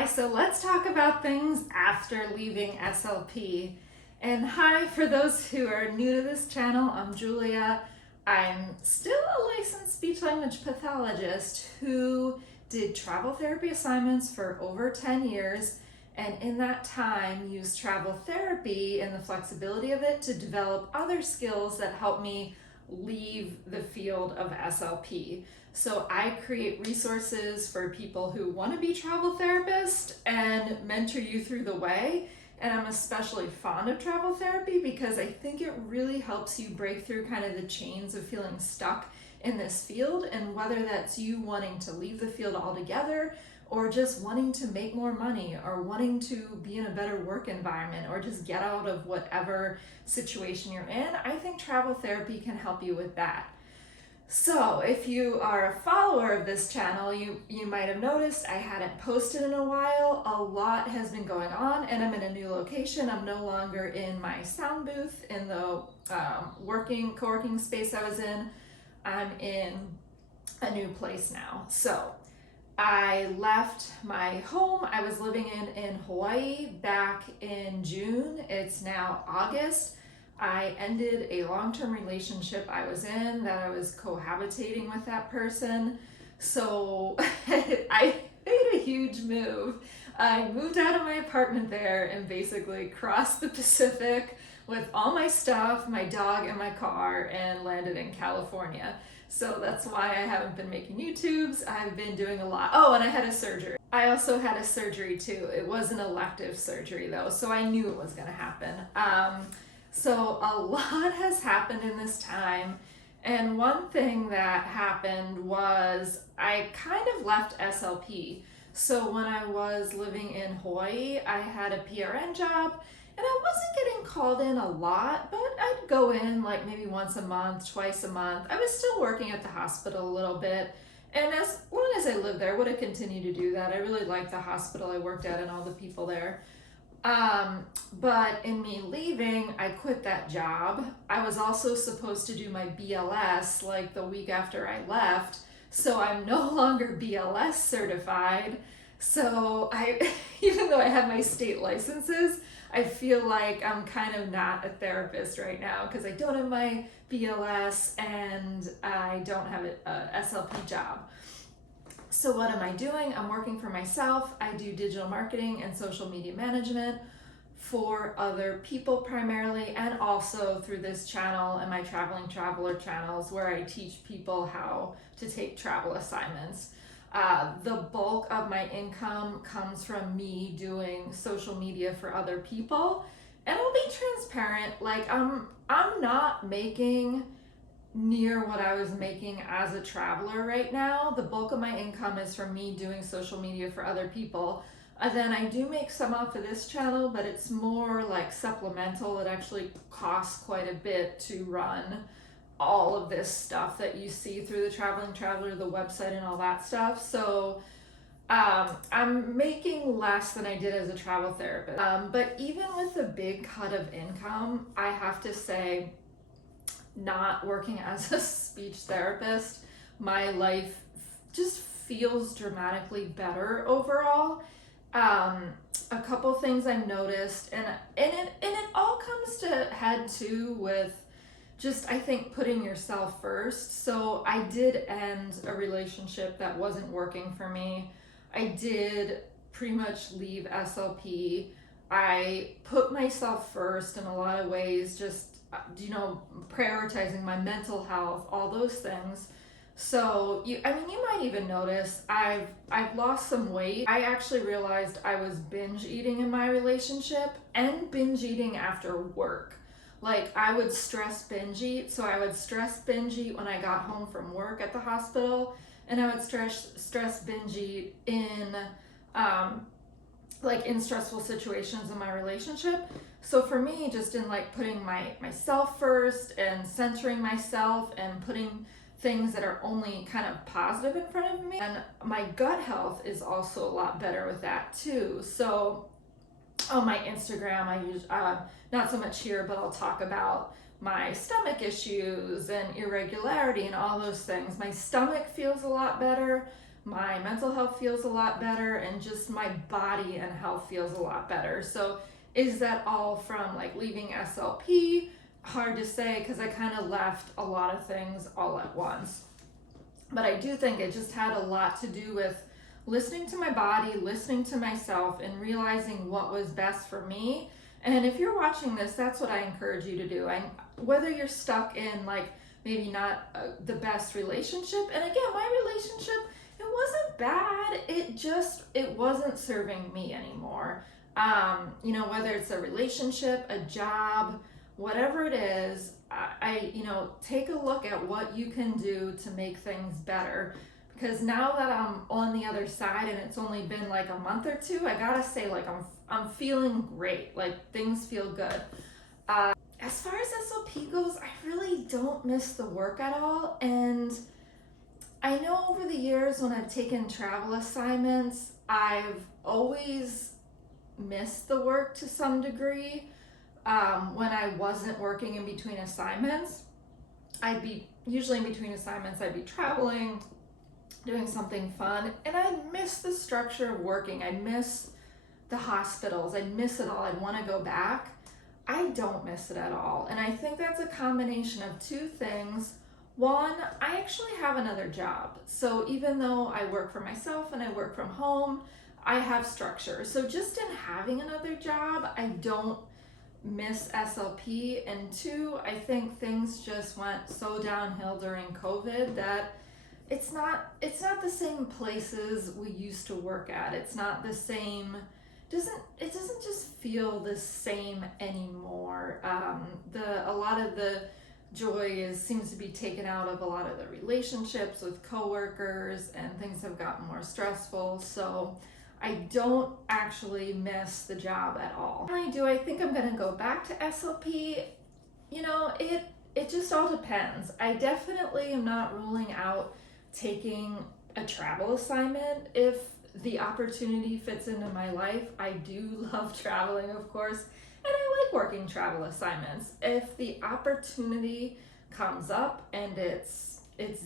Hi, so let's talk about things after leaving SLP. And hi, for those who are new to this channel, I'm Julia. I'm still a licensed speech language pathologist who did travel therapy assignments for over 10 years, and in that time used travel therapy and the flexibility of it to develop other skills that help me leave the field of SLP. So I create resources for people who want to be travel therapists and mentor you through the way. And I'm especially fond of travel therapy because I think it really helps you break through kind of the chains of feeling stuck in this field, and whether that's you wanting to leave the field altogether or just wanting to make more money or wanting to be in a better work environment or just get out of whatever situation you're in, I think travel therapy can help you with that. So if you are a follower of this channel, you might have noticed I hadn't posted in a while. A lot has been going on and I'm in a new location. I'm no longer in my sound booth in the co-working space I was in. I'm in a new place now. So I left my home I was living in Hawaii back in June. It's now August. I ended a long-term relationship I was in that I was cohabitating with that person. So I made a huge move. I moved out of my apartment there and basically crossed the Pacific with all my stuff, my dog, and my car, and landed in California. So that's why I haven't been making YouTubes. I've been doing a lot. Oh, and I had a surgery. I also had a surgery too. It was an elective surgery though, so I knew it was gonna happen. So a lot has happened in this time, and one thing that happened was I kind of left SLP. So when I was living in Hawaii, I had a PRN job, and I wasn't getting called in a lot, but I'd go in like maybe once a month, twice a month. I was still working at the hospital a little bit, and as long as I lived there, I would have continued to do that. I really liked the hospital I worked at and all the people there. But in me leaving, I quit that job. I was also supposed to do my BLS like the week after I left, so I'm no longer BLS certified. So even though I have my state licenses, I feel like I'm kind of not a therapist right now because I don't have my BLS and I don't have a SLP job. So what am I doing? I'm working for myself. I do digital marketing and social media management for other people primarily, and also through this channel and my Traveling Traveler channels where I teach people how to take travel assignments. The bulk of my income comes from me doing social media for other people, and I'll be transparent, like I'm not making near what I was making as a traveler right now. The bulk of my income is from me doing social media for other people. And then I do make some off of this channel, but it's more like supplemental. It actually costs quite a bit to run all of this stuff that you see through the Traveling Traveler, the website, and all that stuff. So I'm making less than I did as a travel therapist. But even with a big cut of income, I have to say, not working as a speech therapist, my life just feels dramatically better overall. A couple things I've noticed, and it all comes to head too with just, I think, putting yourself first. So I did end a relationship that wasn't working for me. I did pretty much leave SLP. I put myself first in a lot of ways, just prioritizing my mental health, all those things. So you might even notice I've lost some weight. I actually realized I was binge eating in my relationship and binge eating after work. Like I would stress binge eat. So I would stress binge eat when I got home from work at the hospital, and I would stress binge eat in in stressful situations in my relationship. So for me, just in like putting myself first and centering myself and putting things that are only kind of positive in front of me, and my gut health is also a lot better with that too. So on my Instagram, I use not so much here, but I'll talk about my stomach issues and irregularity and all those things. My stomach feels a lot better. my mental health feels a lot better, and just my body and health feels a lot better. So is that all from like leaving SLP? Hard to say, because I kind of left a lot of things all at once. But I do think it just had a lot to do with listening to my body, listening to myself, and realizing what was best for me. And if you're watching this, that's what I encourage you to do. Whether you're stuck in like maybe not the best relationship, and again, my relationship, it wasn't bad. It wasn't serving me anymore. Whether it's a relationship, a job, whatever it is, take a look at what you can do to make things better. Because now that I'm on the other side and it's only been like a month or two, I gotta say, like, I'm feeling great. Like, things feel good. As far as SLP goes, I really don't miss the work at all. And I know over the years when I've taken travel assignments, I've always missed the work to some degree. When I wasn't working in between assignments, usually in between assignments, I'd be traveling, doing something fun, and I'd miss the structure of working. I'd miss the hospitals. I'd miss it all. I'd want to go back. I don't miss it at all. And I think that's a combination of two things. One, I actually have another job. So even though I work for myself and I work from home, I have structure. So just in having another job, I don't miss SLP. And two, I think things just went so downhill during COVID that it's not the same places we used to work at. It's not the same. It doesn't just feel the same anymore. A lot of the joy seems to be taken out of a lot of the relationships with coworkers, and things have gotten more stressful. So I don't actually miss the job at all. Do I think I'm gonna go back to SLP? It just all depends. I definitely am not ruling out taking a travel assignment if the opportunity fits into my life. I do love traveling, of course, and I like working travel assignments. If the opportunity comes up and it's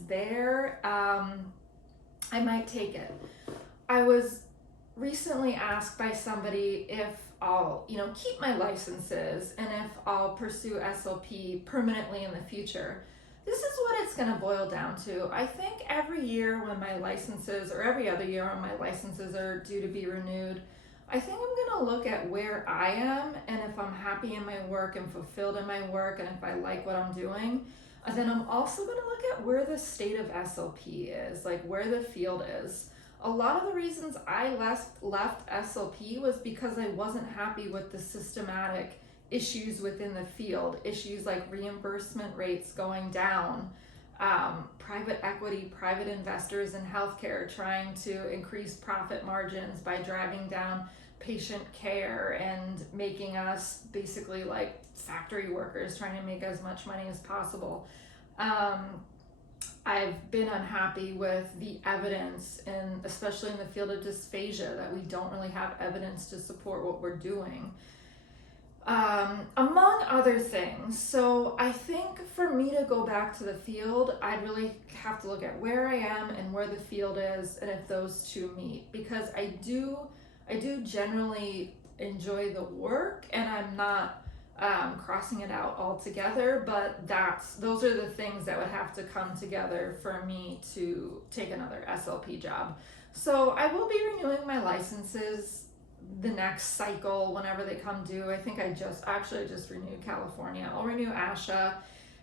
there, I might take it. I was recently asked by somebody if I'll, keep my licenses and if I'll pursue SLP permanently in the future. This is what it's going to boil down to. I think every year when my licenses, or every other year when my licenses are due to be renewed, I think I'm going to look at where I am, and if I'm happy in my work and fulfilled in my work, and if I like what I'm doing. And then I'm also going to look at where the state of SLP is, like where the field is. A lot of the reasons I left SLP was because I wasn't happy with the systematic issues within the field, issues like reimbursement rates going down, private equity, private investors in healthcare trying to increase profit margins by driving down patient care and making us basically like factory workers trying to make as much money as possible. I've been unhappy with the evidence, and especially in the field of dysphagia, that we don't really have evidence to support what we're doing. Among other things. So I think for me to go back to the field, I'd really have to look at where I am and where the field is, and if those two meet, because I do generally enjoy the work, and I'm not crossing it out altogether, but those are the things that would have to come together for me to take another SLP job. So I will be renewing my licenses the next cycle whenever they come due. I think I just renewed California. I'll renew ASHA,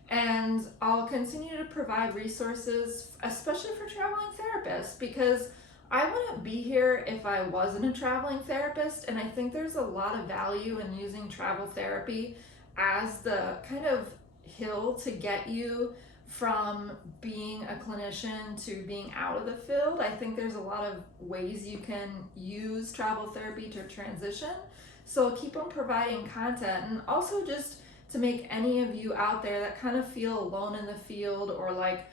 and I'll continue to provide resources, especially for traveling therapists, because I wouldn't be here if I wasn't a traveling therapist. And I think there's a lot of value in using travel therapy as the kind of hill to get you from being a clinician to being out of the field. I think there's a lot of ways you can use travel therapy to transition. So I'll keep on providing content, and also just to make any of you out there that kind of feel alone in the field, or like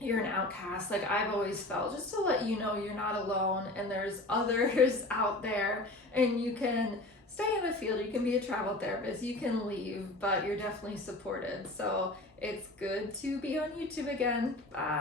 you're an outcast, like I've always felt, just to let you know you're not alone, and there's others out there, and you can stay in the field, you can be a travel therapist, you can leave, but you're definitely supported. So it's good to be on YouTube again. Bye.